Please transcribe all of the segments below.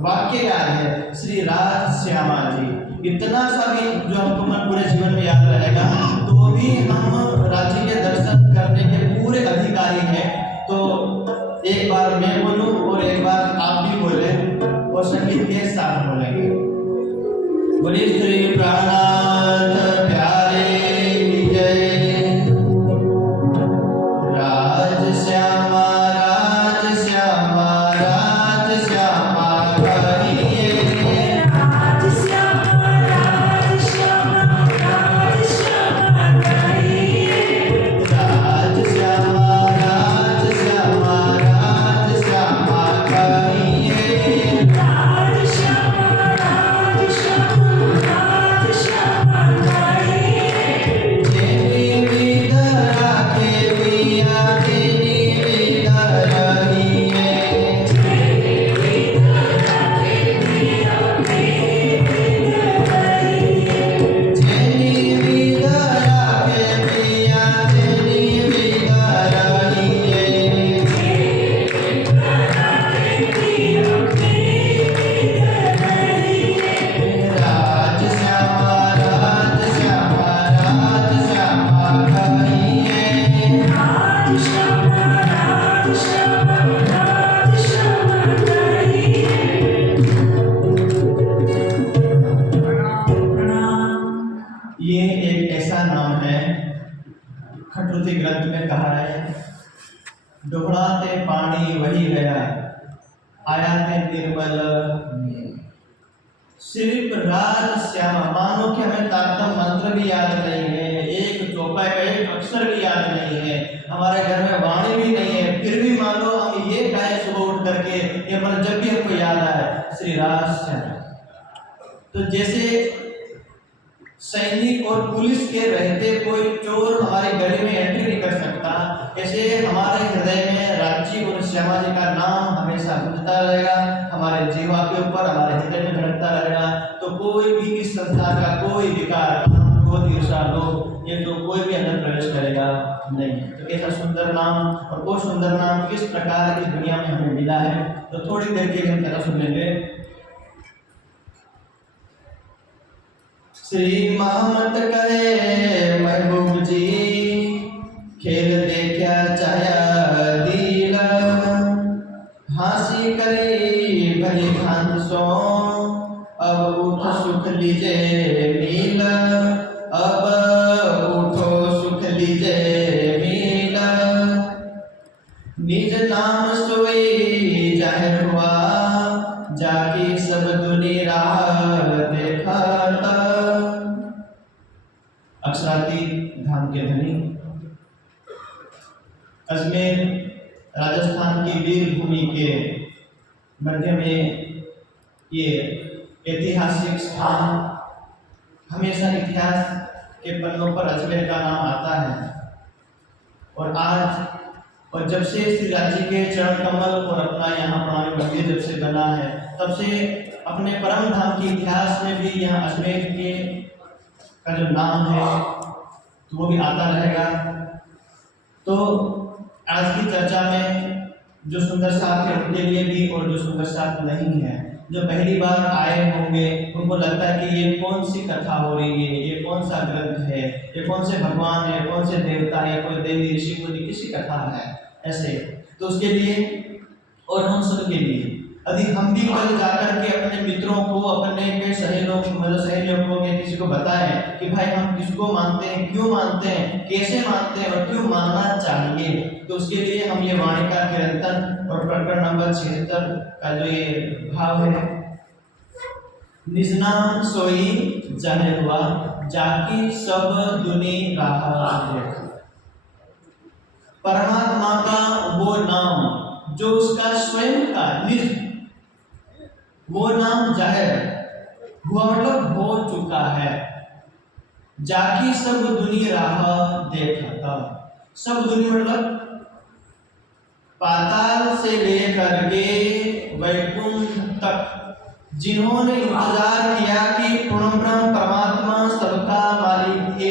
वाक्य याद है, श्री राज श्यामा जी। इतना सा भी जो हमको मन पूरे जीवन में याद रहेगा तो भी हम राज्य के दर्शन करने के पूरे अधिकारी हैं। तो एक बार मैं बोलूं और एक बार आप भी बोले और संगीत के साथ बोलेंगे। बोलिए श्री प्राणनाथ प्यारे की जय। राज श्यामा राज श्यामा राज श्यामा कहिए। राज श्यामा राज श्यामा राज श्यामा कहिए। राज श्यामा राज श्यामा राज श्यामा कहिए। राज श्यामा राज श्यामा राज श्यामा कहिए। तेरी विधरा के पिया तेरी विधरा रहिए। तेरी विधरा के पिया तेरी विधरा रहिए। राज श्यामा राज श्यामा राज श्यामा कहिए। राज श्यामा राज श्यामा राज श्यामा कहिए। प्रणाम। ये एक ऐसा नाम है, खटरुति ग्रंथ में कहा है, डुबड़ाते पानी वही गया, आया ते निर्मल नीर। सिर्फ राज श्यामा, मानो कि हमें तारतम मंत्र भी याद नहीं है, एक चौपाई का एक अक्षर भी याद नहीं है, हमारे घर में वाणी भी नहीं है, फिर भी मानो हम ये गाय सुबह उठ करके, ये मतलब जब भी हमको याद आए श्री राज श्यामा। तो जैसे सैनिक और पुलिस के रहते कोई चोर हमारे गली में एंट्री नहीं कर सकता, ऐसे हमारे हृदय में राज्य और श्यामा जी का नाम हमेशा गूंजता रहेगा, हमारे जीवा के ऊपर हमारे हृदय में धड़कता रहेगा। तो कोई भी इस संसार का कोई विकार, क्रोध, ईर्ष्या, लोभ, ये तो कोई भी अंदर प्रवेश करेगा नहीं। तो ऐसा सुंदर नाम, और वो सुंदर नाम किस प्रकार इस दुनिया में हमें मिला है, तो थोड़ी देर के लिए हम तरह सुनेंगे। श्री महमत कहे महबूब जी, खेल देखा चाया दिल, हंसी करी भली भांत सो, अब उठो सुख लीजे मील, अब उठो सुख लीजे मील। निज नाम सोई जाहिर हुआ, जाकी सब दुनी राह देखता। अक्षराती धाम के धनी, अजमेर राजस्थान की वीर भूमि के मध्य में ये ऐतिहासिक स्थान, हमेशा इतिहास के पन्नों पर अजमेर का नाम आता है। और आज, और जब से श्री राज्य के चरण कमल और अपना यहाँ पुराने मंदिर जब से बना है, तब से अपने परम धाम के इतिहास में भी यहाँ अजमेर के का जो नाम है तो वो भी आता रहेगा। तो आज की चर्चा में जो सुंदर साथ है उनके लिए भी, और जो सुंदर साथ नहीं है, जो पहली बार आए होंगे उनको लगता है कि ये कौन सी कथा हो रही है, ये कौन सा ग्रंथ है, ये कौन से भगवान है, कौन से देवता है, कोई देवी ऋषि मुनि किसी कथा है, ऐसे। तो उसके लिए और हम सबके लिए यदि हम भी कल जाकर के अपने मित्रों को, अपने के सहेलियों को किसी को बताएं कि भाई हम किसको मानते हैं, क्यों मानते हैं, कैसे मानते हैं और क्यों मानना चाहिए, तो उसके लिए हम ये वाणी का कीर्तन और प्रकरण नंबर 76 का जो ये भाव है, निज नाम सोई जाहिर हुआ, जाकी सब दुनी राह देख। परमात्मा का वो नाम जो उसका स्वयं का निज, वो नाम जाहिर हुआ मतलब हो चुका है। जाकी सब दुनी राह देखता, सब दुनी मतलब पाताल से लेकर के वैकुंठ तक जिन्होंने इंतजार किया कि पूर्ण ब्रह्म परमात्मा सबका मालिक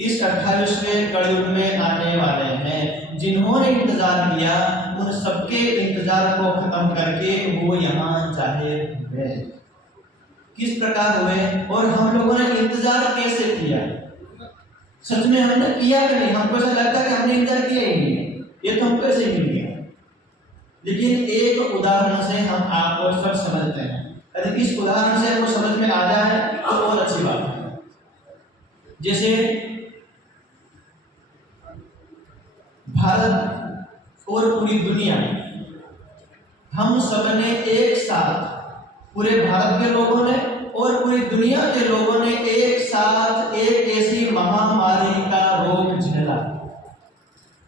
इस 28वें कलयुग में आने वाले हैं, जिन्होंने इंतजार किया उन सबके इंतजार को खत्म करके वो यहाँ जाहिर हुए। किस प्रकार हुए और हम लोगों ने इंतजार कैसे किया? सच में हमने किया कि नहीं? हमको ऐसा लगता है कि हमने इंतजार किया ही नहीं, ये तो हमको ऐसे ही मिल गया। लेकिन एक उदाहरण से हम आपको सब समझते हैं। यदि इस उदाहरण से हमको समझ में आ जाए तो बहुत अच्छी बात है। जैसे भारत और पूरी दुनिया, हम सबने एक साथ, पूरे भारत के लोगों ने और पूरी दुनिया के लोगों ने एक साथ एक ऐसी महामारी का रोग झेला,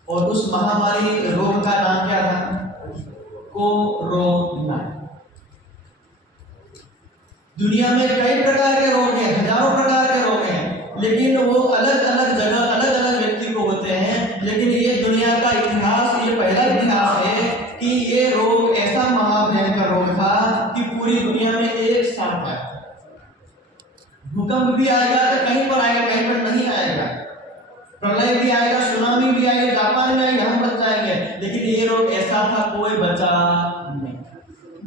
और उस महामारी रोग का नाम क्या था? कोरोना। दुनिया में कई प्रकार के रोग हैं, हजारों प्रकार के रोग हैं, लेकिन वो अलग अलग जगह अलग अलग व्यक्ति को होते हैं। लेकिन ये दुनिया का इतिहास, ये पहला इतिहास है कि ये रोग ऐसा महाभयंकर रोग था कि पूरी दुनिया में एक साथ आया। भूकंप भी आएगा तो कहीं पर आएगा, कहीं पर नहीं आएगा। प्रलय भी आएगा, सुनामी भी आएगी, जापान में आएगी, हम बच जाएंगे। लेकिन ये रोग ऐसा था, कोई बचा नहीं।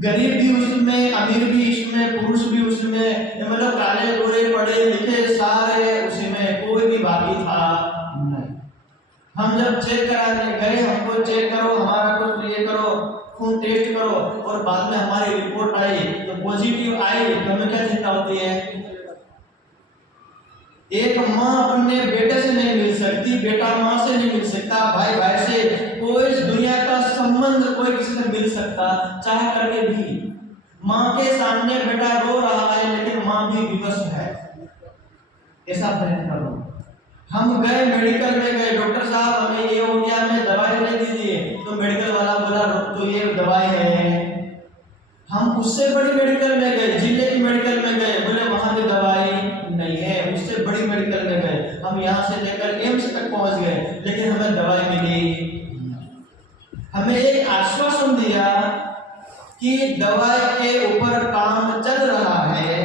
गरीब भी उसमें, अमीर भी इसमें, पुरुष भी उसमें, मतलब काले गोरे पढ़े लिखे सारे उसी में, कोई भी बाकी था नहीं। हम जब चेक कराने गए, हमको चेक करो, हमारा कुछ ये करो, खून टेस्ट करो, और बाद में हमारी रिपोर्ट आई तो पॉजिटिव आई, तो हमें क्या चिंता होती है? एक माँ अपने बेटे से नहीं मिल सकती, बेटा माँ से नहीं मिल सकता, भाई भाई से, कोई इस दुनिया का संबंध कोई किसी से मिल सकता चाह करके भी। माँ के सामने बेटा रो रहा है लेकिन माँ भी विवश है, ऐसा भयंकर रोग। हम गए मेडिकल में गए, डॉक्टर साहब हमें ये हो गया, हमें दवाई ले दीजिए। तो मेडिकल वाला बोला तो ये दवाई है। हम उससे बड़ी मेडिकल में गए, जिले की मेडिकल में गए, बोले वहां भी दवाई नहीं है। उससे बड़ी मेडिकल में गए, हम यहाँ से लेकर एम्स तक पहुंच गए, लेकिन हमें दवाई मिली। हमें एक आश्वासन दिया कि दवाई के ऊपर काम चल रहा है,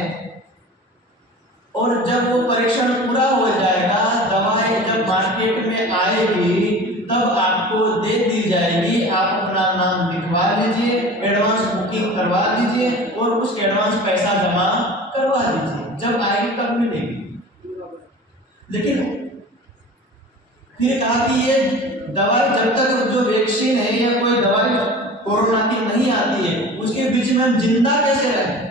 और जब वो परीक्षण पूरा हो जाएगा, दवाई जब मार्केट में आएगी तब आपको दे दी जाएगी। आप अपना नाम लिखवा लीजिए, एडवांस बुकिंग करवा दीजिए और उस एडवांस पैसा जमा करवा दीजिए, जब आएगी तब मिलेगी। लेकिन फिर कहा कि ये दवाई जब तक जो वैक्सीन है या कोई दवाई कोरोना की नहीं आती है, उसके बीच में हम जिंदा कैसे रहें?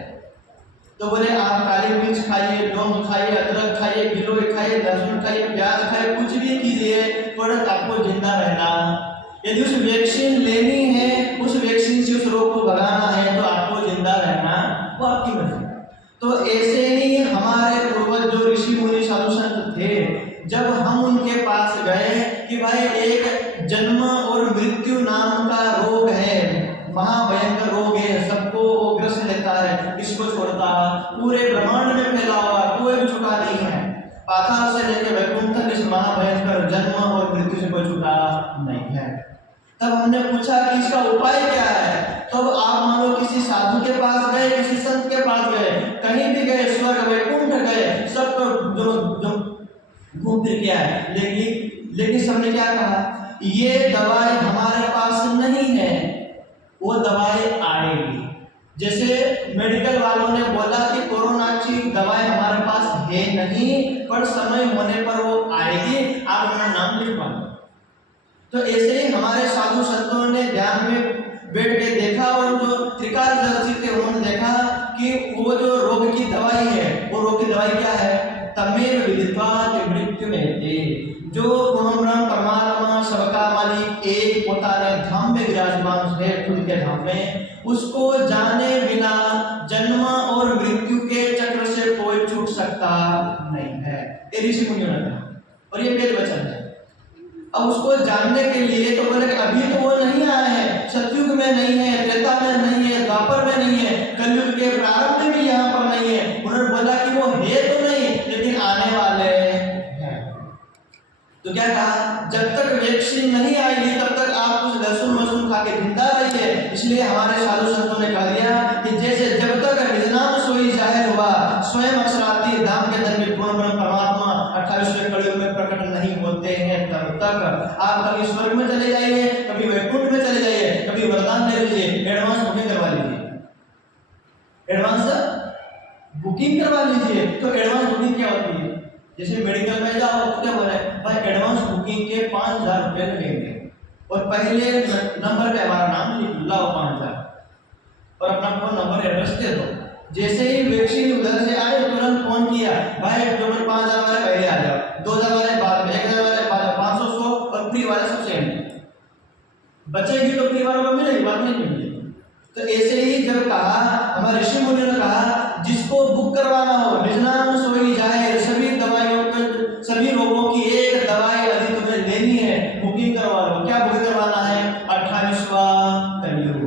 तो बोले आप काली मिर्च खाइए, लौंग खाइए, अदरक खाइए, गिलोय खाइए, लहसुन खाइए, प्याज खाइए, कुछ भी कीजिए, पर आपको जिंदा रहना। यदि उस वैक्सीन लेनी है, उस वैक्सीन से उस रोग को भगाना है, तो आपको जिंदा रहना, वो आपकी मर्जी। तो ऐसे ही हमारे पूर्वज जो ऋषि मुनि साधु संत थे, जब हम उनके पास गए कि भाई एक जन्म और मृत्यु नाम का रोग है, महाभयंकर रोग है, सबको वो ग्रस्त लेता है, इसको छोड़ता पूरे ब्रह्मांड में फैला हुआ, कोई भी छुटा नहीं है। पाताल से लेकर वैकुंठ तक इस महाभयंकर जन्म और मृत्यु से कोई छुटा नहीं है। तब हमने पूछा कि इसका उपाय क्या है? तब आप मानो किसी साधु के पास गए, किसी संत के पास गए, कहीं भी गए, स्वर्ग वैकुंठ गए, सब जो घूम फिर गया है, लेकिन सबने क्या कहा? ये दवाई हमारे पास नहीं है, वो दवाई आएगी। जैसे मेडिकल वालों ने बोला कि कोरोना की दवाई हमारे पास है नहीं, पर समय होने पर वो आएगी, आप अपना नाम लिखवा लो। तो ऐसे ही हमारे साधु संतों ने ध्यान में बैठ के देखा, और जो त्रिकालदर्शी थे उन्होंने देखा कि वो जो रोग की दवाई है, वो रोग की दवाई क्या है? तमेव विदित्वा मृत्यु में, जो ब्रह्म परमात्मा सबका मालिक एक पोताने धाम में विराजमान है, खुद के धाम में, उसको जाने बिना जन्म और मृत्यु के चक्र से कोई छूट सकता नहीं है। ये ऋषि मुनियों ने कहा, और ये वेद वचन है। अब उसको जानने के लिए तो बोले अभी तो वो नहीं आए हैं, सतयुग में नहीं है, त्रेता में नहीं है, द्वापर में नहीं है, कलयुग के प्रारंभ में भी यहाँ पर नहीं है। उन्होंने बोला कि वो है तो नहीं, लेकिन आने वाले हैं। तो क्या कहा? जब तक वैक्सीन नहीं आएगी तब तक आप कुछ लहसुन वहसुन खा के जिंदा रहिए। इसलिए हमारे साधु संतों ने कह दिया कि जैसे जब तक निज नाम सोई जाहिर हुआ, स्वयं अक्षराती धाम के धर्म पूर्ण परमात्मा 28 28वें कलयुग में प्रकट नहीं होते हैं तब तक आप कभी स्वर्ग में चले जाइए, कभी वैकुंठ में चले जाइए, कभी वरदान ले लीजिए, एडवांस बुकिंग करवा लीजिए, एडवांस बुकिंग करवा लीजिए। तो एडवांस बुकिंग क्या होती है? जैसे मेडिकल में जाओ तो क्या बोले भाई एडवांस बुकिंग के 5000 रुपये लगेंगे और पहले नंबर पे हमारा नाम लिख लाओ 5000 और अपना फोन नंबर एड्रेस दे दो। जैसे ही वैक्सीन उधर से आए तुरंत फोन किया भाई पेमेंट 5000 वाले पहले आ जाओ, 2000 वाले बाद में, 1000 वाले बाद में, 500 100 और फ्री वाले सबसे एंड। बचेगी तो फ्री वालों को मिलेगी, बाद में नहीं मिलेगी। तो ऐसे ही जब कहा हमारे ऋषि मुनि ने कहा जिसको बुक करवाना हो निज नाम सोई जाए, सभी दवाइयों के सभी रोगों की एक दवाई यदि तुम्हें लेनी है बुकिंग करवा लो। क्या बुकिंग करवाना है? 28वां कलयुग,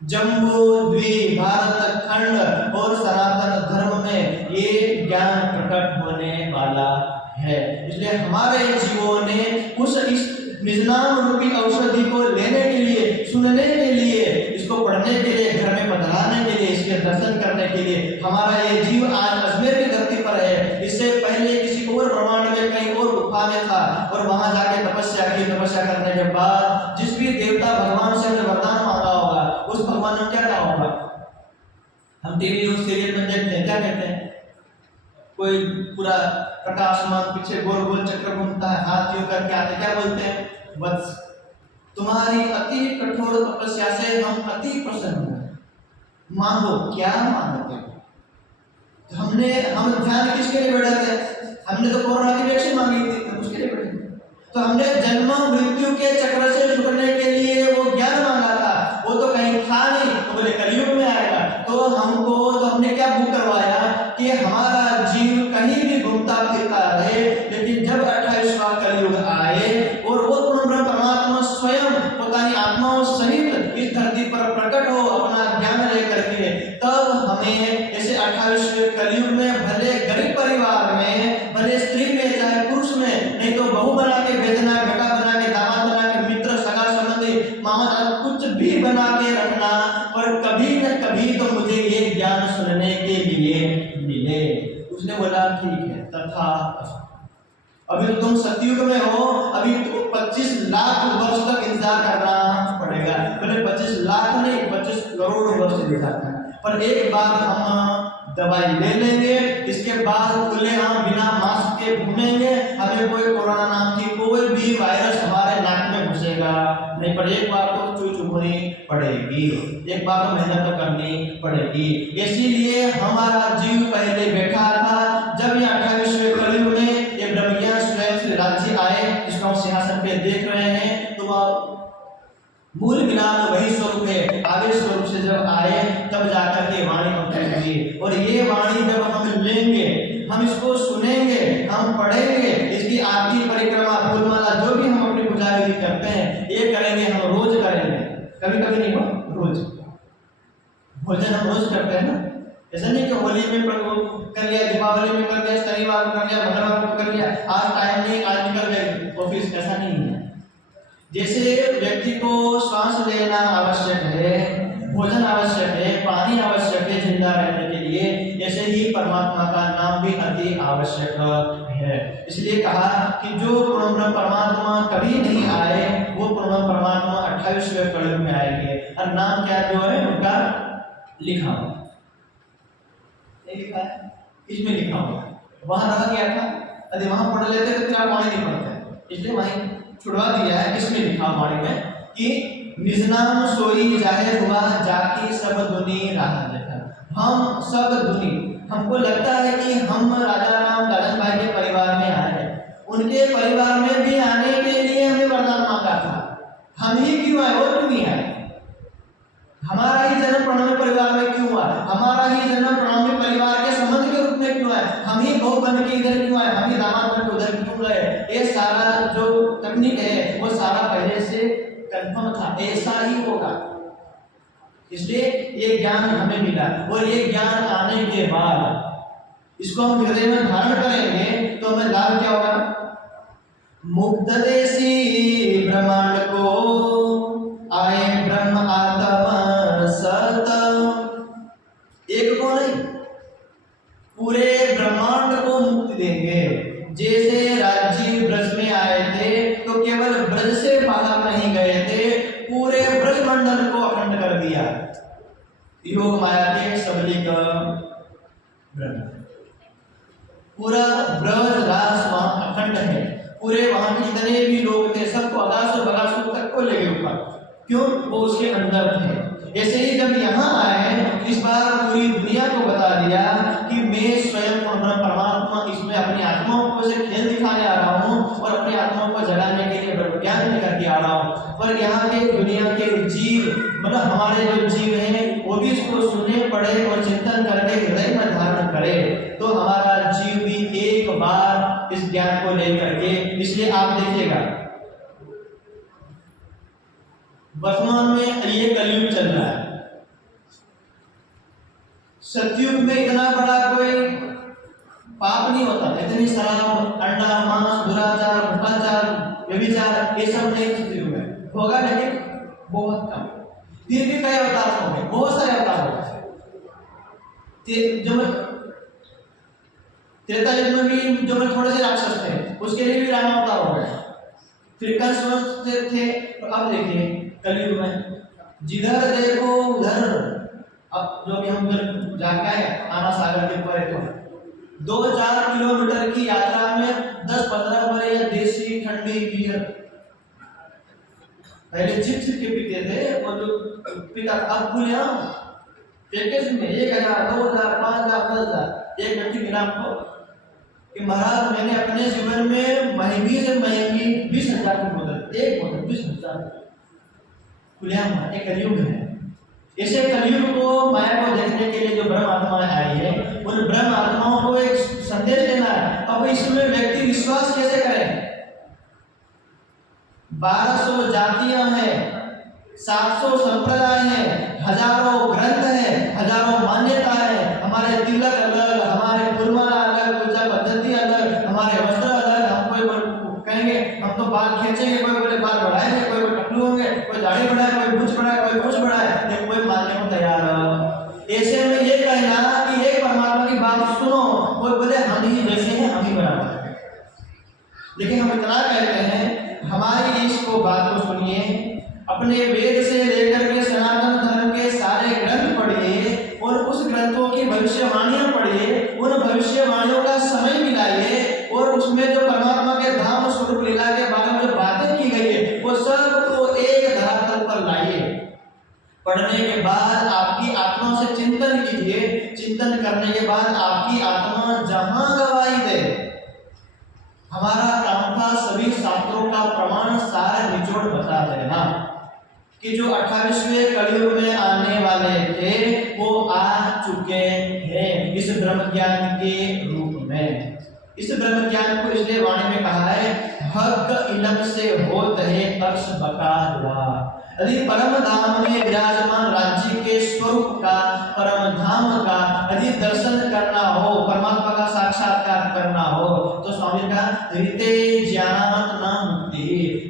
जम्बू द्वीप भारत खंड और सनातन धर्म में ये ज्ञान प्रकट होने वाला है। इसलिए हमारे जीवों ने उस इस निजनाम रूपी औषधि को लेने के लिए, सुनने के लिए, इसको पढ़ने के लिए, घर में बदलाने के लिए, इसके दर्शन करने के लिए हमारा ये जीव आज अजमेर की धरती पर है। इससे पहले किसी और ब्रह्मांड में कहीं और गुफा में था और वहां जाके तपस्या की। तपस्या करने के बाद जिस भी देवता भगवान से वरदान मांगा होगा उस भगवान ने क्या कहा होगा? हम टीवी और सीरियल में देखते हैं, क्या कहते हैं? कोई पूरा प्रकाशमान पीछे गोल गोल चक्र घूमता है, हाथ यूं करके आते, क्या बोलते हैं? वत्स तुम्हारी अति कठोर तपस्या से हम अति प्रसन्न हैं, मांगो। क्या मांगते हो? हम ध्यान किसके लिए बैठे थे? हमने तो कोरोना की वैक्सीन मांगी थी, तो उसके लिए बैठे थे। तो हमने जन्म मृत्यु के चक्र से छूटने के लिए वो ज्ञान मांगा था, वो तो कहीं था नहीं, तो बोले कलयुग में आएगा। तो हमने क्या बुक करवाया कि हमारा जीव कहीं भी घूमता फिरता रहे, लेकिन जब 28वां कलयुग आए और वो पूर्ण परमात्मा स्वयं पता आत्माओं सहित इस धरती पर प्रकट हो अपना ज्ञान लेकर के, तब हमें ऐसे 28वें कलयुग में भले गरीब परिवार में, भले स्त्री में चाहे पुरुष में, नहीं तो बहू बना के भेजना, बेटा बना के, दामाद बना के, मित्र सगा संबंधी मामा कुछ भी बना के रखना, पर कभी न कभी तो मुझे ये ज्ञान सुनने के लिए मिले। उसने बोला ठीक है तथा। अभी तो तुम सतयुग में हो, अभी तो 25 लाख वर्ष तक इंतजार करना पड़ेगा। बोले 25 लाख नहीं, 25 करोड़ वर्ष इंतजार करना, पर एक बार हम दवाई ले लेंगे, इसके बाद खुले हम बिना मास्क के घूमेंगे, हमें कोई कोरोना नाम की कोई भी वायरस हमारे नाक में घुसेगा नहीं। पर एक बार तो चूचूनी पड़ेगी, एक बार तो मेहनत तो करनी पड़ेगी। इसीलिए हमारा जीव पहले बैठा था। जब ये 28वें कलयुग में ये ब्रह्मज्ञान स्वयं श्री राज्य आए, जिसको हम सिंहासन पे देख रहे हैं, तो वह मूल ज्ञान वही स्वरूप है। आगे स्वरूप से जब आए तब जाकर के वाणी हम करेंगे, और ये वाणी जब हम लेंगे, हम इसको सुनेंगे, हम पढ़ेंगे, इसकी आरती परिक्रमा फूलमाला जो भी हम अपनी पूजा विधि करते हैं ये करेंगे, हम रोज करेंगे, कभी कभी नहीं हो, रोज। भोजन हम रोज करते हैं ना, ऐसा नहीं कि होली में कर लिया, दीपावली में कर लिया, शनिवार को कर लिया, मंगलवार को कर लिया, आज टाइम नहीं, आज निकल गए ऑफिस, ऐसा नहीं है। जैसे व्यक्ति को श्वास लेना आवश्यक है, भोजन आवश्यक है, पानी आवश्यक है जिंदा रहने के लिए, ऐसे ही परमात्मा का नाम भी अति आवश्यक है। इसलिए कहा कि जो पूर्ण परमात्मा कभी नहीं आए वो पूर्ण परमात्मा 28वें कलयुग में आएंगे। और नाम क्या जो है उनका लिखा हुआ, लिखा है, इसमें लिखा हुआ, वहां रहा गया था। यदि वहां पढ़ लेते तो क्या वाणी नहीं पढ़ते, इसलिए वहीं छुड़वा दिया है। इसमें लिखा वाणी में कि निज नाम सोई जाहिर हुआ जाकी सब दुनी राह देखा। हम सब दुनी, हमको लगता है कि हम राजा राम गाजन भाई के परिवार में आए, उनके परिवार में भी आने के लिए हमें वरदान मांगा था, हम ही क्यों आए और क्यों नहीं आए? हमारा ही जन्म प्रणवी परिवार में क्यों हुआ? हमारा ही जन्म प्रणवी परिवार के संबंध के रूप में क्यों आए? हम ही बहू बन के इधर क्यों आए? हम ही दामाद बन के उधर क्यों गए? ये सारा जो तकनीक है वो सारा पहले से कंफर्म था, ऐसा ही होगा। इसलिए ये ज्ञान हमें मिला, और ये ज्ञान आने के बाद इसको हम हृदय में धारण करेंगे तो हमें लाभ क्या होगा? मुक्त देशी ब्रह्मांड को आए ब्रह्म आत्मा सत, एक को नहीं पूरे ब्रह्मांड को मुक्ति देंगे। जैसे राजीव ब्रज में आए थे तो केवल ब्रज से बाहर नहीं गए थे, पूरे ब्रजमंडल को अखंड कर दिया। योग माया के सबलिक ब्रह्म, पूरा ब्रज रास वहां अखंड है। पूरे वहां जितने भी लोग थे सबको आकाश और बगासुर तक को ले गए ऊपर, क्यों? वो उसके अंदर थे। ऐसे ही जब यहाँ आए इस बार पूरी दुनिया को बता दिया कि मैं स्वयं परमात्मा इसमें अपनी आत्माओं को से खेल दिखाने आ रहा हूँ और अपनी आत्माओं को जगाने के लिए ब्रह्म ज्ञान लेकर के आ रहा हूँ। पर यहाँ के दुनिया के जीव, मतलब हमारे जो जीव हैं वो भी इसको सुनने पड़े और चिंतन करके हृदय में धारण करे, तो हमारा जीव भी एक बार इस ज्ञान को लेकर के, इसलिए आप देखिएगा वर्तमान में ये कलयुग चल रहा है। सतयुग में इतना बड़ा कोई पाप नहीं होता, इतनी शराब, अंडा, मांस, दुराचार, भ्रष्टाचार, व्यभिचार, ये सब नहीं सतयुग में होगा, लेकिन बहुत कम। फिर भी कई अवतार होंगे, बहुत सारे अवतार होंगे। त्रेता युग में भी जो थोड़े से राक्षस थे उसके लिए भी राम अवतार हो गए। फिर कंस थे, तो अब देखिए कलयुग में जिधर देखो उधर, अब जो भी हम उधर जाके आए आना सागर के ऊपर, तो 2-4 किलोमीटर की यात्रा में 10-15 बड़े देसी ठंडी बियर पहले चिप के पीते थे, और जो पिता अब भूलिया पैकेज में 1000, 2000, 5000, 10,000 एक व्यक्ति मिला हमको कि महाराज मैंने अपने जीवन में महंगी से महंगी 20,000 की बोतल, एक बोतल 20,000 खुलिया हुआ। एक कलयुग है। इसे कलयुग को, माया को देखने के लिए जो ब्रह्म आत्माएं आई है, उन ब्रह्म आत्माओं को एक संदेश देना है। अब इसमें व्यक्ति विश्वास कैसे करे? 1200 जातियां हैं, 700 संप्रदाय हैं, हजारों ग्रंथ हैं, हजारों मान्यताएं हैं। हमारे तिलक अलग, हमारे फूलमाला अलग, पूजा पद्धति अलग, हमारे वस्त्र अलग। हम कोई कहेंगे हम तो बाल खींचेंगे, कोई बोले बाल बढ़ाएंगे, कोई टकलू होंगे, कोई दाढ़ी बढ़ाए, कोई मूंछ बढ़ाए, कोई कुछ बढ़ाए, लेकिन कोई मानने को तैयार। ऐसे में ये कहना कि एक परमात्मा की बात सुनो, कोई बोले हम ही जैसे हैं, हम ही बराबर हैं। लेकिन हम इतना कहते हैं, हमारी इस को बात को सुनिए, अपने वेद से लेकर के सनातन धर्म के सारे ग्रंथ पढ़िए और उस ग्रंथों की भविष्यवाणियां पढ़िए, उन भविष्यवाणियों का समय मिलाइए और उसमें जो परमात्मा के धाम स्वरूप लीला के बारे में जो बातें की गई है वो सब को एक धरातल पर लाइए। पढ़ने के बाद आपकी आत्मा से चिंतन कीजिए, चिंतन करने के बाद आपकी आत्मा जहां गवाही दे। हमारा काम था सभी शास्त्रों का प्रमाण सार निचोड़ बता देना कि जो 28वें कलयुग में आने वाले थे वो आ चुके हैं इस ब्रह्म ज्ञान के रूप में। इस ब्रह्म ज्ञान को इसलिए वाणी में कहा है, हक इलम से होत है कर्ष बका हुआ। यदि परम धाम में विराजमान राज्य के स्वरूप का, परम धाम का यदि दर्शन करना हो, परमात्मा का साक्षात्कार करना हो, तो स्वामी का रीते ज्ञानात न मुक्ति,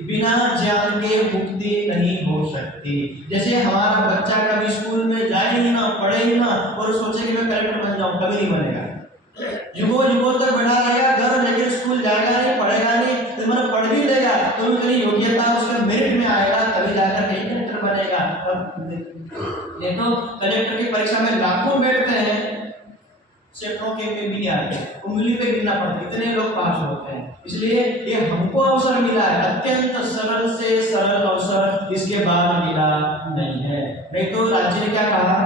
बिना ज्ञान के मुक्ति नहीं हो सकती। जैसे हमारा बच्चा कभी स्कूल में जाए ही ना, पढ़े ही ना और सोचे कि मैं कलेक्टर बन जाऊं, कभी नहीं बनेगा। युगों तक बढ़ा रहेगा घर, लेकिन स्कूल जाएगा नहीं, पढ़ेगा नहीं, तो मतलब पढ़ भी लेगा तो उतनी योग्यता उसका मेरिट में आएगा, तभी जाकर कहीं कलेक्टर बनेगा। देखो कलेक्टर की परीक्षा में लाखों बैठते हैं, सैकड़ों के में भी नहीं आते, उंगली पे गिनना पड़ता है, इतने लोग पास होते हैं। इसलिए ये हमको अवसर मिला है, अत्यंत सरल से सरल अवसर इसके बाद मिला नहीं है। नहीं तो राज्य ने क्या कहा,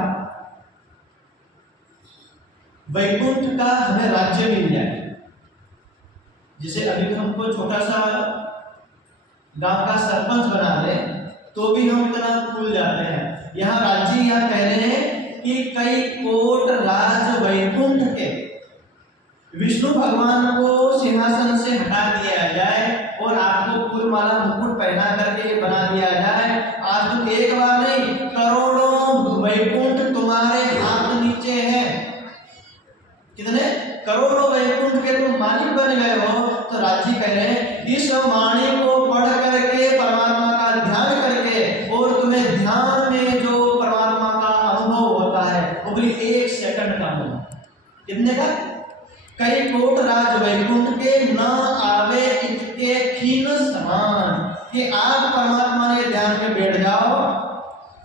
वैकुंठ का हमें राज्य मिल जाए। जैसे अभी हमको छोटा सा गांव का सरपंच बना ले तो भी हम इतना भूल जाते हैं। यहाँ राज्य यहाँ कह रहे हैं कि कई कोट राज वैकुंठ के विष्णु भगवान को सिंहासन से हटा दिया जाए और आपको फूलमाला मुकुट पहना करके बना दिया जाए। आज तो एक बार नहीं, करोड़ों वैकुंठ तुम्हारे हाथ नीचे है। कितने करोड़ों वैकुंठ के तुम मालिक बन गए हो। तो राज्य कह रहे हैं इस वाणी को पढ़ करके परमात्मा का ध्यान करके, और तुम्हें ध्यान में जो परमात्मा का अनुभव होता है वो भी 1 सेकंड का अनुभव। कितने का? कई कोट राज वैकुंठ के न आवे इनके खीन समान। कि आप परमात्मा के ध्यान में बैठ जाओ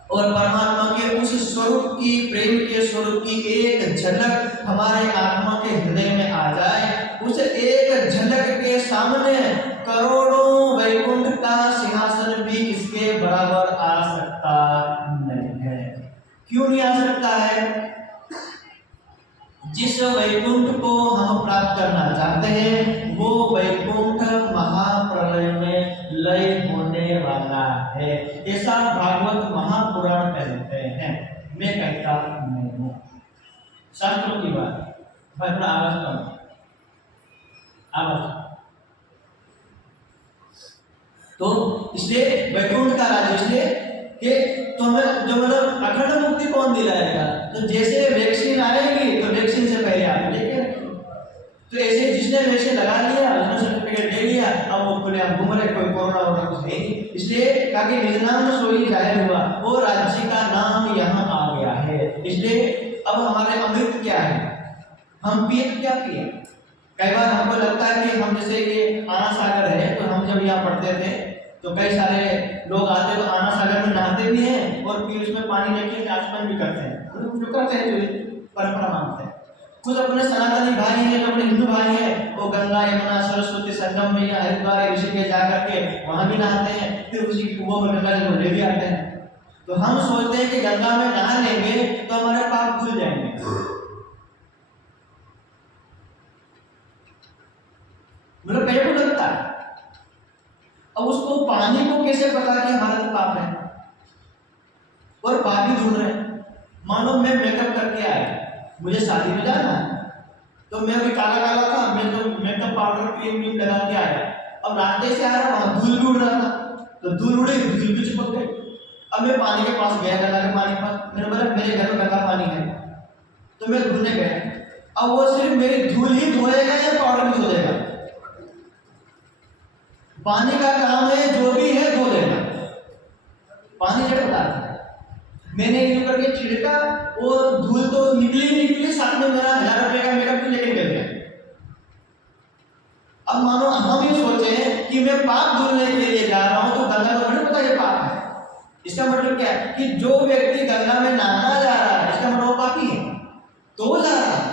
और परमात्मा के उस स्वरूप की, प्रेम के स्वरूप की एक झलक हमारे आत्मा के हृदय में आ जाए। उस एक झलक के सामने करोड़ों वैकुंठ का सिंहासन भी इसके बराबर आ सकता नहीं है। क्यों नहीं आ सकता है? जिस वैकुंठ को हम प्राप्त करना चाहते हैं वो वैकुंठ महाप्रलय में लय होने वाला है, ऐसा भागवत महापुराण कहते हैं। मैं कहता नहीं हूं, शास्त्रों की बात। भाई थोड़ा आवाज कम, आवाज। तो इसलिए वैकुंठ का राज्य इसलिए कि तुम्हें जो मतलब अखंड मुक्ति कौन दिलाएगा? तो जैसे वैक्सीन आएगी तो वैक्सीन से पहले आप लेके रखिए। तो ऐसे जिसने वैक्सीन लगा लिया, उसने सर्टिफिकेट ले लिया, अब वो खुले हम घूम रहे, कोई कोरोना होगा कुछ नहीं। इसलिए ताकि निज नाम सोई जाहिर हुआ, वो राज्य का नाम यहाँ आ गया है। इसलिए अब हमारे अमृत क्या है, हम पिए क्या पिए? कई बार हमको लगता है कि हम जैसे कि आना सागर है, तो हम जब यहाँ पढ़ते थे तो कई सारे लोग आते तो आना सागर में नहाते भी हैं और फिर उसमें पानी लेके आचमन भी करते हैं, जो करते हैं, जो परंपरा मानते हैं। कुछ अपने सनातनी भाई हैं, जो अपने हिंदू भाई हैं, वो गंगा यमुना सरस्वती संगम में या हरिद्वार ऋषिकेश जा करके वहां भी नहाते हैं, फिर उसी कुओं में गंगा जल ले भी आते हैं। तो हम सोचते हैं कि गंगा में नहा लेंगे तो हमारे पाप धुल जाएंगे। मतलब कई को लगता है। अब उसको पानी को कैसे पता कि हमारा तो पाप है और पाप भी ढूंढ रहे हैं। मानो मैं मेकअप करके आया, मुझे शादी में जाना है, तो मैं अभी काला काला था, मैं तो मेकअप पाउडर क्रीम व्रीम लगा के आया। अब रास्ते से आ रहा वहां धूल भी उड़ रहा था, तो धूल उड़ी, धूल भी चिपक गई। अब मैं पानी के पास गया, गंगा के पानी के पास, मैंने बोला मेरे घर में गंगा पानी है, तो मैं धुलने गया। अब वो सिर्फ मेरी धूल ही धोएगा या पाउडर भी धो देगा? पानी का काम है जो भी है धो देना। पानी जब पता है मैंने यूं करके छिड़का, वो धूल तो निकली, साथ में मेरा 1000 रुपये का मेकअप भी लेके निकल गया। अब मानो हम ये सोचे कि मैं पाप धुलने के लिए जा रहा हूं, तो गंगा को नहीं पता ये पाप है। इसका मतलब क्या है कि जो व्यक्ति गंगा में नहाना जा रहा है, इसका मतलब वो पापी है, तो वो जा रहा है,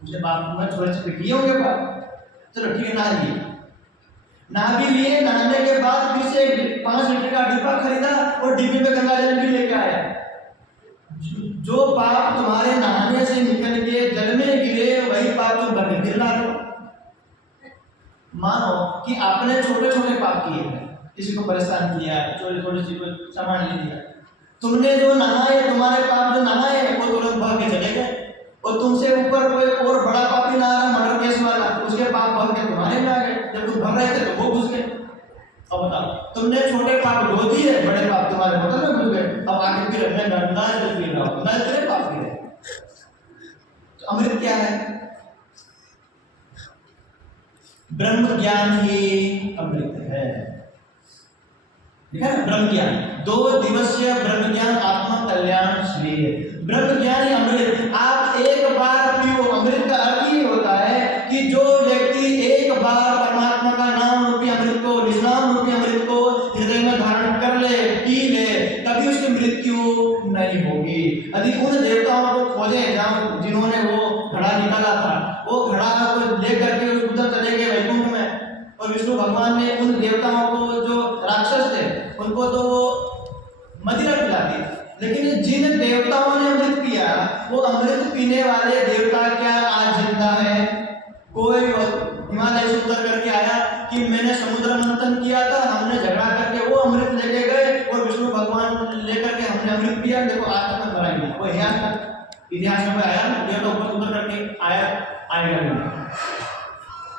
उसने पाप में थोड़े से किए होंगे पाप। चलो ठीक है, नहा लिए, नहा भी लिए। नहाने के बाद फिर से 5 लीटर का डिब्बा खरीदा और डिब्बे में गंगा जल भी लेके आया। जो पाप तुम्हारे नहाने से निकल के जल में गिरे, वही पाप तुम भर गिर ला रहे हो। मानो कि आपने छोटे छोटे पाप किए हैं, किसी को परेशान किया, छोटे छोटे चीज को सामान ले लिया, तुमने जो नहाए, तुम्हारे पाप जो नहाए वो तुरंत भाग के चले गए, और तुमसे ऊपर कोई और बड़ा पापी ना रहा, मर्डर केस वाला, उसके पाप भाग के तुम्हारे में आ गए। जब तुम भर रहे थे तो वो घुस गए। अब बताओ, तुमने छोटे पाप धो दिए, बड़े पाप तुम्हारे बोतल में घुस गए। अब आगे फिर अपने गंदा जल पी रहा हो, तेरे पाप पी रहे। तो अमृत क्या है? ब्रह्म ज्ञान ही अमृत है। देखा ना, ब्रह्म ज्ञान 2 दिवसीय ब्रह्म ज्ञान आत्मा कल्याण श्री। ब्रह्म ज्ञान ही अमृत। आप एक बार पियो। अमृत का अर्थ ही होता है कि जो व्यक्ति एक बार परमात्मा का नाम रूपी अमृत को, निष्नाम रूपी अमृत को हृदय में धारण कर ले, पी ले, कभी उसकी मृत्यु नहीं होगी। यदि उन देवताओं को खोजे जिन्होंने वो घड़ा निकाला था, वो घड़ा को लेकर के उधर चले गए वैकुंठ में, और विष्णु भगवान ने उन देवताओं को, जो राक्षस थे, उनको तो मदिरा पिलाती, लेकिन जिन देवताओं ने अमृत पिया, वो अमृत पीने वाले देवता क्या आज जिंदा है? कोई हिमालय से उतर करके आया कि मैंने समुद्र मंथन किया था, हमने झगड़ा करके वो अमृत लेके गए और विष्णु भगवान लेकर के हमने अमृत पिया, देखो आज तक मरा ही नहीं। वो इतिहास में आया, देवता ऊपर उतर करके आएगा नहीं।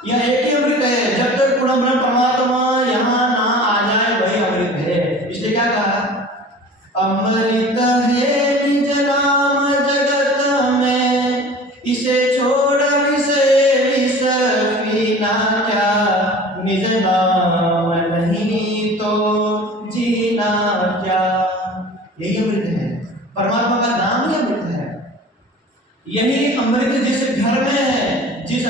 यह एक ही अमृत है। जब तक पूर्ण ब्रह्म परमात्मा यहाँ ना आ जाए, वही अमृत है। इसलिए क्या कहा? अमृत है निज नाम जगत में, इसे छोड़ विशेष पीना क्या, निज नाम नहीं तो जीना क्या। यही अमृत है, परमात्मा का नाम ही अमृत है। यही अमृत जिस घर में है, जिस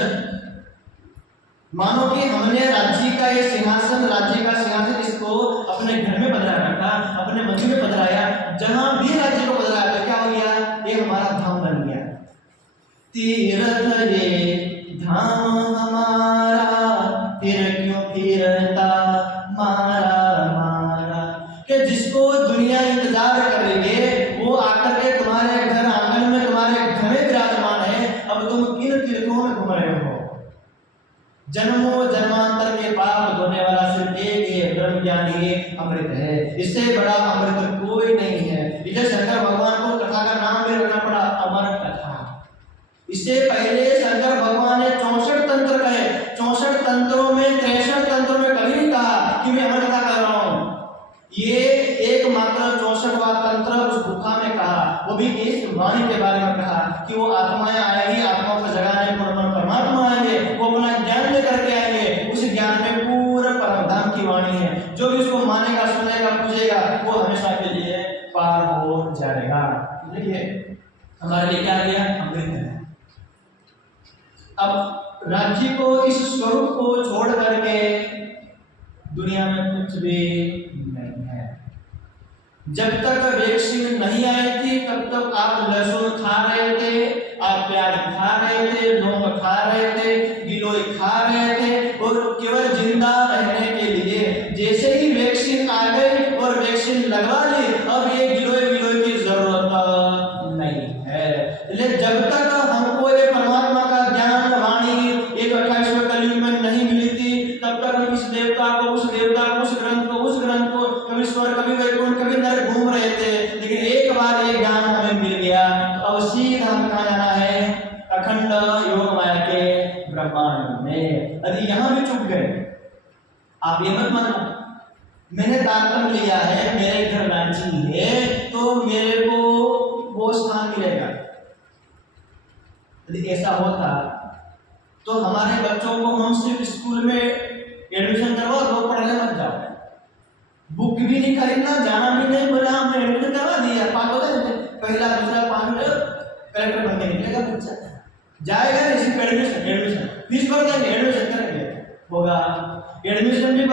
मानो कि हमने राज्य का सिंहासन इसको अपने घर में पधरा रखा, अपने मंदिर में पधराया, जहां भी राज्य को पधराया तो क्या हो गया, ये हमारा धाम बन गया। तीर्थ ये धाम हमारा, फिर क्यों फिरता मारा मारा, कि जिसको दुनिया इंतजार कर रही है वो आकर के तुम्हारे घर आंगन में, तुम्हारे घर में विराजमान है। अब तुम किन तीर्थों में घूम रहे हो? जन्मों जन्मांतर के पाप धोने वाला सिर्फ एक ही ब्रह्म ज्ञान ही अमृत है, इससे बड़ा अमृत कोई नहीं है। इसलिए शंकर भगवान को कथा का नाम भी रखना पड़ा अमर कथा। इससे पहले शंकर भगवान ने 64 तंत्र कहे, 64 तंत्रों में 63 तंत्रों में कभी नहीं कहा कि मैं अमर कथा कर रहा हूं। ये एकमात्र 64वां तंत्र उस गुफा में कहा, वो भी इस वाणी के बारे में कहा कि वो आत्माएं आएगी, आत्माओं को जगाने परमात्मा आएंगे, वो अपना ज्ञान लेकर के आएंगे। उस ज्ञान में पूरा परमधाम की वाणी है। जो भी उसको मानेगा, सुनेगा, पूजेगा, वो हमेशा के लिए पार हो जाएगा। देखिए हमारे लिए क्या गया, अमृत है। अब राज्य को, इस स्वरूप को छोड़ करके दुनिया में कुछ भी नहीं है। जब तक वैक्सीन नहीं आई थी तब तक आप लहसुन खा रहे थे, आप प्याज खा रहे थे, लौंग खा रहे थे, गिलोय खा रहे थे, और केवल जिंदा रहने के लिए। जैसे ही वैक्सीन आ गई और वैक्सीन लगवा ली, अब ये गिलोय की जरूरत नहीं है। इसलिए जब तक हमको ये परमात्मा का ज्ञान वाणी एक 28वें कलयुग में नहीं मिली थी, तब तक हम इस देवता को, उस देवता को, उस ग्रंथ को कभी स्वर्ग, कभी वैकुंठ, कभी नरक घूम रहे थे। लेकिन एक बार ये ज्ञान हमें मिल गया तो अब सीधा हम कहाँ जाना है, अखंड योग माया के ब्रह्मांड में। यदि यहाँ भी चुप गए, आप ये मत मानो मैंने दातम लिया है, मेरे घर रांची है तो मेरे को वो स्थान मिलेगा। यदि ऐसा होता तो हमारे बच्चों को हम सिर्फ स्कूल में एडमिशन करवा दो, पढ़ने मत जाओ, बुक भी नहीं खरीदना, जाना भी नहीं, बोला हमने एडमिशन करवा दिया, पास हो गए, पहला दूसरा 5 मिनट कलेक्टर बन के निकलेगा बच्चा, जाएगा नहीं, एडमिशन फीस भर देंगे, एडमिशन करेंगे, होगा। एडमिशन भी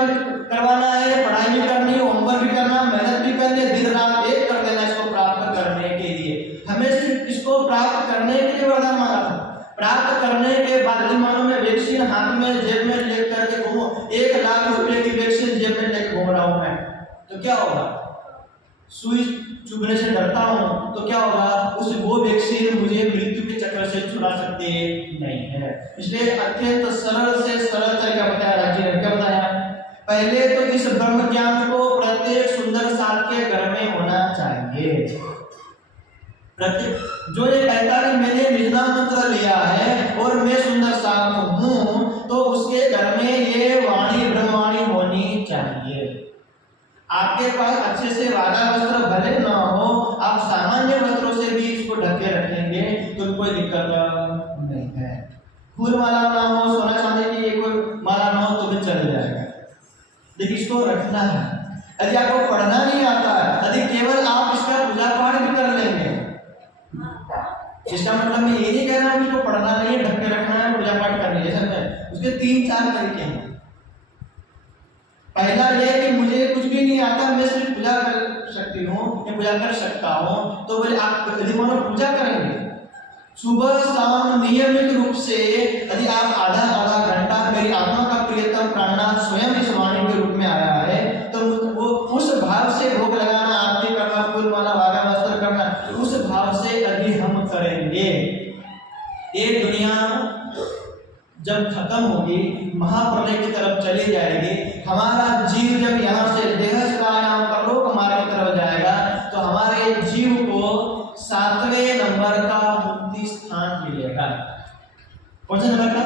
करवाना है, पढ़ाई भी करनी है, होमवर्क भी करना, मेहनत भी करनी है, दिन रात एक कर देना इसको प्राप्त करने के लिए। हमें सिर्फ इसको प्राप्त करने के लिए वरदान मांगा था। प्राप्त करने के बाद मानो मैं वैक्सीन हाथ में जेब में लेकर के घूमूं, 1 लाख रुपए की वैक्सीन जेब में लेकर घूम रहा हूं मैं, तो क्या होगा? सुई चुभने से डरता हूं तो क्या होगा? वो वैक्सीन मुझे मृत्यु के चक्कर से छुड़ा सकते नहीं है। इसलिए अत्यंत सरल से सरल तरीका बताया राज्य ने। क्या बताया? पहले तो इस ब्रह्म ज्ञान को प्रत्येक सुंदर साथ के घर में होना चाहिए। प्रत्येक जो ये कहता है कि मैंने निजना मंत्र लिया है और मैं सुंदर साथ हूं, तो उसके घर में ये वाणी ब्रह्मवाणी होनी चाहिए। आपके पास अच्छे से वादा वस्त्र भले ना हो, आप सामान्य वस्त्रों से भी इसको ढके रखेंगे तो कोई दिक्कत नहीं है। फूल माला ना हो, सोना चांदी की कोई माला ना हो तो भी चल जाएगा, लेकिन इसको रखना है। यदि आपको पढ़ना नहीं आता, यदि केवल आप इसका पूजा पाठ भी कर लेंगे, इसका मतलब मैं ये नहीं कह रहा हूं कि इसको पढ़ना नहीं है, ढक के रखना है, पूजा पाठ करनी है। उसके 3-4 तरीके हैं। पहला ये कि मुझे कुछ भी नहीं आता, मैं सिर्फ पूजा कर सकती हूँ या पूजा कर सकता हूँ, तो बोले आप यदि मानो पूजा करेंगे सुबह शाम नियमित रूप से, यदि आप आधा घंटा मेरी आत्मा का प्रियतम प्राणनाथ स्वयं इस वाणी के रूप में आया है, तो वो उस भाव से भोग लगाना, आरती करना, फूल माला वागा वस्त्र करना, उस भाव से यदि हम करेंगे, ये दुनिया जब खत्म होगी, महाप्रलय की तरफ चली जाएगी, हमारा जीव जब यहाँ से देह प्राणायाम परलोक मार्ग की तरफ जाएगा, तो हमारे जीव को 7वें नंबर का मुक्ति स्थान मिलेगा। कौन सा नंबर का?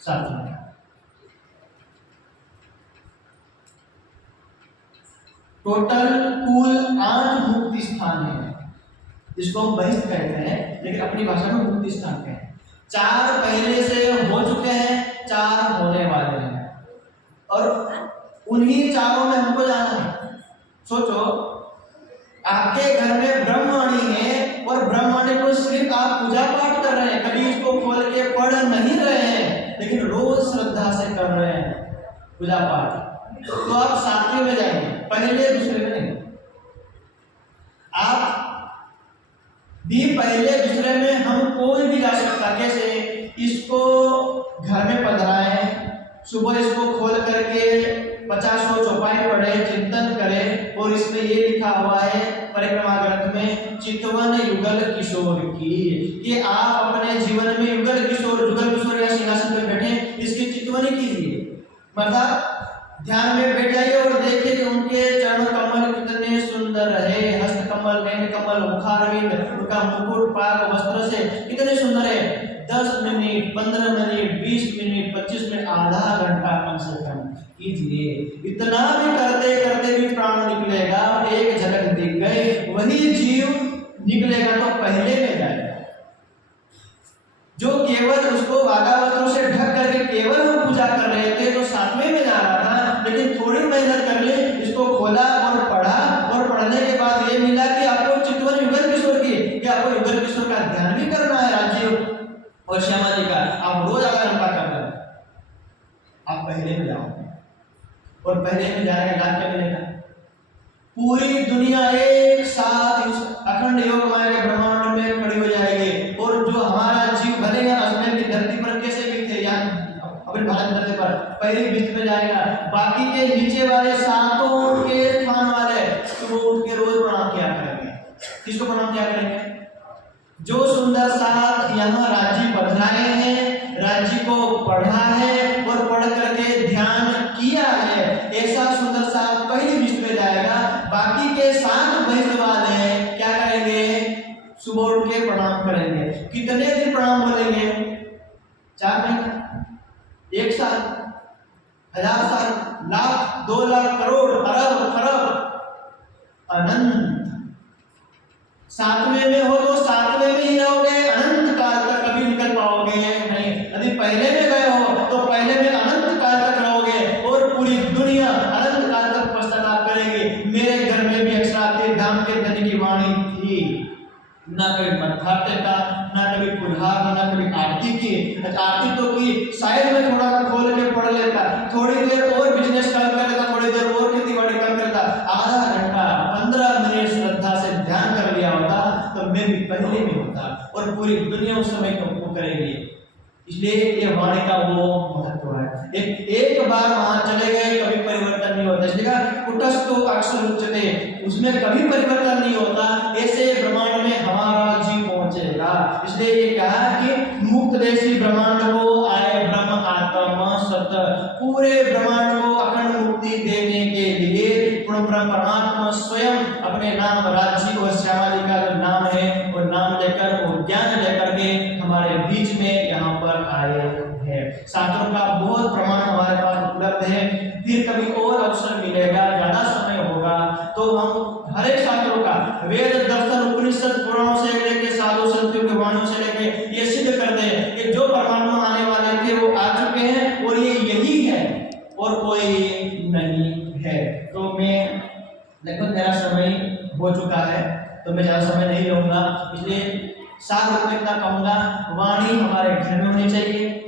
7वां। टोटल कुल 8 मुक्ति स्थान है, जिसको हम बहिष्ठ कहते हैं, लेकिन अपनी भाषा में मुक्ति स्थान कहते हैं। 4 पहले से हो चुके हैं, 4 होने वाले हैं, और उन्हीं 4 में हमको जाना है। सोचो, आपके घर में ब्रह्मवाणी है और ब्रह्मवाणी को सिर्फ आप पूजा पाठ कर रहे हैं, कभी इसको खोल के रोज श्रद्धा से कर रहे हैं पूजा पाठ, तो आप सातवें में जाएंगे, पहले दूसरे में नहीं। आप भी पहले दूसरे में हम कोई भी जा सकता। कैसे? इसको घर में पधराए, सुबह इसको खोल करके 50 चौपाई पढ़े, चिंतन करें, और इसमें ये लिखा हुआ है परिक्रमा ग्रंथ में, चितवन युगल किशोर की, कि आप अपने जीवन में युगल किशोर या सिंहासन पर बैठे, इसकी चितवनी कीजिए। मतलब ध्यान में बैठ जाइए और देखिए कि उनके चरण कमल कितने सुंदर है, हस्त कमल, नैन कमल, मुखारविंद, उनका मुकुट पाक वस्त्र से कितने सुंदर है। 10 मिनट, 15 मिनट, 20 मिनट, 25 मिनट, आधा घंटा कम से कम कीजिए। इतना भी करते करते भी प्राण निकलेगा, एक झलक दिख गई, वही जीव निकलेगा तो पहले में जाएगा। जो केवल उसको वादा वस्त्रों से ढक करके केवल हम पूजा कर रहे थे तो सातवें में जा रहा था, लेकिन थोड़ी मेहनत कर ले, इसको खोला और पढ़ा, और पढ़ने के बाद ये मिला कि आपको चितवन युगल किशोर की, कि आपको युगल किशोर का ध्यान भी करना है, राजीव और श्यामा जी का, आप रोज आधा घंटा कर रहे, आप पहले में जाओ। और पहले में जाने का लाभ क्या मिलेगा? पूरी दुनिया एक साथ इस अखंड योग माया के ब्रह्मांड में खड़ी हो जाएगी, और जो हमारा जीव बनेगा अजमेर की धरती पर कैसे भी थे, यहाँ अपने भारत धरती पर पहली बीच में जाएगा, बाकी के नीचे वाले सातों के स्थान वाले तो वो उठ के रोज प्रणाम किया करेंगे। किसको प्रणाम किया करेंगे? जो सुंदर साथ यहाँ राज्य बदलाए हैं, राज्य को पढ़ा है और पढ़ करके ध्यान किया है, ऐसा सुंदर साथ पहली बीच में जाएगा। बाकी के 7 बहिष्ठ वाले क्या करेंगे? सुबह उठ के प्रणाम करेंगे। कितने दिन प्रणाम बोलेंगे? 4 महीने, 1 साल, 1000 साल, लाख, 2 लाख, करोड़, अरब, खरब, अनंत। 7वें में हो तो 7वें में ही रहोगे, अनंत काल तक कभी निकल पाओगे नहीं। यदि पहले में गए हो तो पहले में अनंत काल तक रहोगे, और पूरी दुनिया अनंत काल तक पश्चाताप करेगी। मेरे घर में भी अक्षराते धाम के धनी की वाणी थी, ना कभी मध्यार्थ था, ना कभी पुल्हार, ना कभी आरती की। आरती तो की, शायद मैं थोड़ा खोल के पढ़ लेता, थोड़ी देर और बिजनेस कर लेता, थोड़ी देर और खेती बाड़ी कर लेता, आधा घंटा 15 मिनट श्रद्धा से ध्यान कर लिया होता तो मैं भी पहले में होता, और पूरी दुनिया उस समय को करेगी। इसलिए ये वाणी का वो महत्व है। एक बार वहां चले गए कभी परिवर्तन नहीं होता, इसलिए कुटस्थो अक्षर उच्चते, उसमें कभी परिवर्तन नहीं होता। ऐसे ब्रह्मांड में हमारा जीव पहुंचेगा। इसलिए ये कहा कि मुक्त देशी ब्रह्मांड को आए ब्रह्म आत्मा सत्य, पूरे ब्रह्मांड को अखंड मुक्ति देने के लिए परमात्मा स्वयं अपने नाम राज्य और श्यामा जी का जो नाम है वो नाम लेकर और ज्ञान लेकर के हमारे बीच में यहाँ पर आए हैं। शास्त्रों का बहुत प्रमाण हमारे पास उपलब्ध है। फिर कभी और अवसर मिलेगा, ज्यादा समय होगा तो हम हर एक शास्त्रों का, वेद, दर्शन, उपनिषद, पुराणों से लेकर साधु संतों की वाणियों से लेकर ये सिद्ध कर दे कि जो परमात्मा आने वाले थे वो आ चुके हैं और ये यही है और कोई नहीं है। तो मैं लगभग मेरा समय हो चुका है तो मैं ज़्यादा समय नहीं लूँगा, इसलिए सार रूप में इतना कहूँगा, वाणी हमारे घर में होनी चाहिए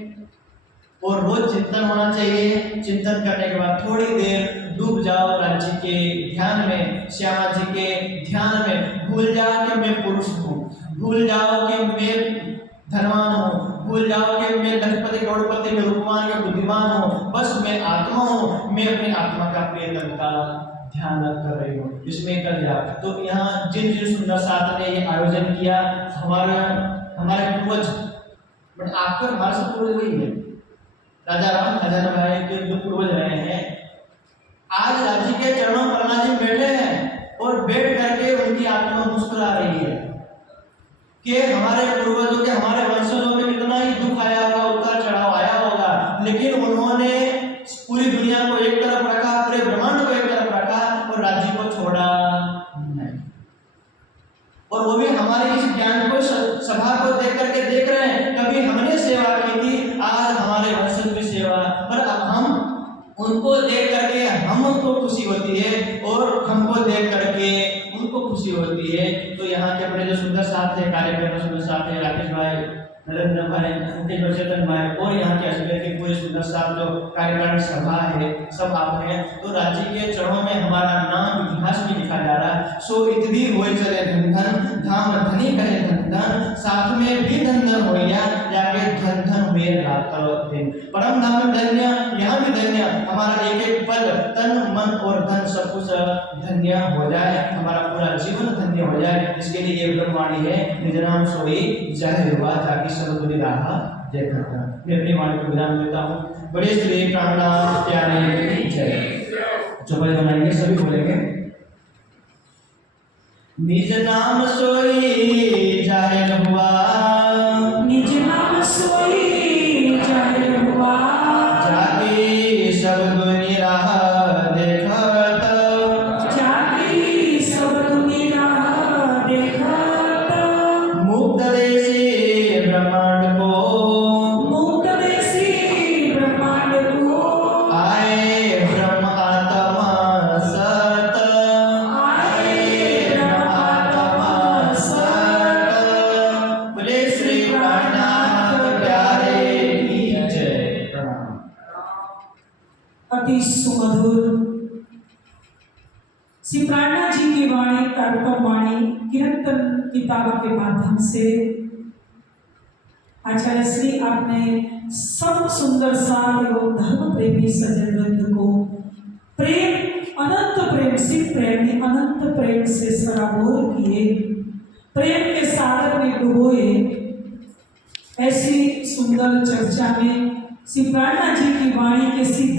और रोज चिंतन होना चाहिए। चिंतन करने के बाद थोड़ी देर डूब जाओ राज्य के ध्यान में, श्यामा जी के ध्यान में। भूल जाओ कि मैं पुरुष हूँ, भूल जाओ कि मैं धनवान हूँ, भूल जाओ कि मैं लखपति करोड़पति में रूपवान या बुद्धिमान हूँ, बस मैं आत्मा हूँ। मैं अपनी आत्मा का प्रियतम का ध्यान कर रही हूँ, इसमें कर जाओ। तो यहाँ जिन जिन सुंदर साथ ने ये आयोजन किया, हमारे पूर्वज, बट आपको हमारे से पूर्वज वही है, राजा राम खजाना भाई के जो पूर्वज रहे हैं। आज राज्य के चरणों पर नाजी बैठे हैं और बैठ करके उनकी आत्मा मुस्कुरा रही है कि हमारे पूर्वजों के, हमारे वंशजों में कितना ही दुख आया होगा, उतार चढ़ाव आया होगा, लेकिन उन्होंने पूरी दुनिया को एक तरफ रखा, पूरे ब्रह्मांड को एक तरफ रखा और राज्य को छोड़ा नहीं। और वो भी हमारे इस ज्ञान को, सभा को देख करके देख रहे हैं, कभी हमने सेवा की थी, आज हमारे वंशज की सेवा, पर अब हम उनको देख करके हमको खुशी होती है और हमको देख करके उनको खुशी होती है। तो यहाँ के अपने जो सुंदर साथ है, कार्यक्रम सुंदर साथ है, भाई, राकेश भाई, नरेंद्र भाई, अंकित और चेतन भाई और यहाँ के अजमेर के पूरे सुंदर साहब जो कार्यकारिणी सभा है, सब आप हैं। तो राज्य के चरणों में हमारा नाम इतिहास में लिखा जा रहा है। सो इतनी होए चले धन धन, धाम धनी करे धन धन, साथ में भी धन धन होया, जाके धन धन हुए रात दिन। परम धाम धन्य, यहाँ भी धन्य, हमारा एक एक पल तन मन और धन सब कुछ धन्य हो जाए, हमारा पूरा जीवन धन्य हो जाए। इसके लिए ये ब्रह्मवाणी है, निज नाम सोई जाहिर हुआ, ताकि सब बुरी राह जय करता। मैं अपनी वाणी को विराम देता हूँ। बड़े श्री प्राणनाथ प्यारे की जय। जो भाई बनाएंगे सभी बोलेंगे, निज नाम सोई जाहिर हुआ, निज नाम सोई जाहिर हुआ, जागी सब दुनि राह देखत, जागी सब दुनि राह देखत, मुक्त देसी ब्रह्मांड को, मुक्त देसी ब्रह्मांड को, आए ब्रह्म आत्मा सत, आए ब्रह्म आत्मा सत। बोले श्री प्राणनाथ प्यारे की जय। प्रणाम। अति सुमधुर श्री प्राणनाथ जी की वाणी, तारतम वाणी कीर्तन किताब के माध्यम से आचार्य श्री आपने सब सुंदर सा एवं धर्म प्रेमी सज्जन वृंद को प्रेम, अनंत प्रेम, सिर्फ प्रेम नहीं, अनंत प्रेम से सराबोर किए, प्रेम के सागर में डुबोए। ऐसी सुंदर चर्चा में श्री प्राणनाथ जी की वाणी के सिद्धांत